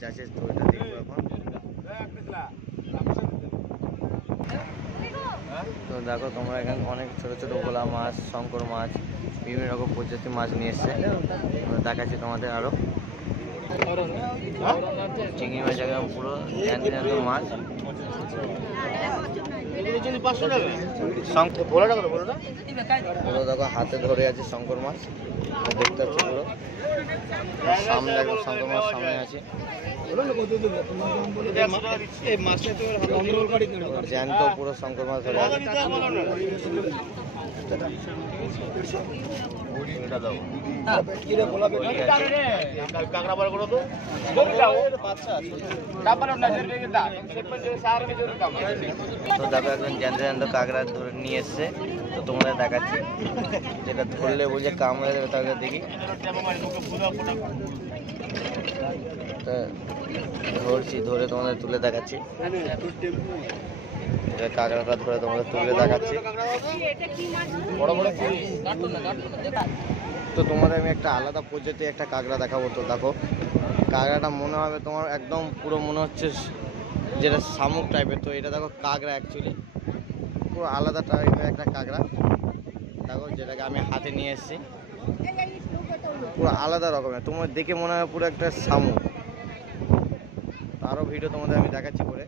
মাছ আছে, তো এটা দেখবো এখন। তো দেখো তোমরা এখানে অনেক ছোট ছোট ভোলা মাছ, শঙ্কর মাছ, বিভিন্ন রকম প্রজাতির মাছ নিয়ে এসছে। দেখাচ্ছি তোমাদের আরো চিংড়ি মাছ, একদম পুরো জ্যান্ত জ্যান্ত মাছ। পুরো দেখো হাতে ধরে আছে শঙ্কর মাছ, দেখতে পাচ্ছি পুরো সামনে, একদম শঙ্কর মাছ সামনে আছে। জ্যান্ত পুরো শঙ্কর মাছ ধরে আছে। তো দেখো একজন জ্যান্ত জ্যান্ত কাঁকড়া ধরে নিয়ে এসছে, তো তোমাদের দেখাচ্ছি। যেটা ধরলে বলছে কামড়ে দেবে, তাকে দেখি। ধরছি, ধরে তোমাদের তুলে দেখাচ্ছি। কাঁকড়াটা ধরে তোমাদের তুলে দেখাচ্ছি। তো তোমাদের আমি একটা আলাদা প্রজাতির একটা কাঁকড়া দেখাবো। তো দেখো কাঁকড়াটা মনে হবে তোমার একদম পুরো মনে হচ্ছে যেটা শামুক টাইপের। তো এটা দেখো কাঁকড়া, অ্যাকচুয়ালি পুরো আলাদা টাইপের একটা কাঁকড়া। দেখো যেটাকে আমি হাতে নিয়ে এসেছি, পুরো আলাদা রকমের। তোমার দেখে মনে হয় পুরো একটা শামুক। আরও ভিডিও তোমাদের আমি দেখাচ্ছি করে।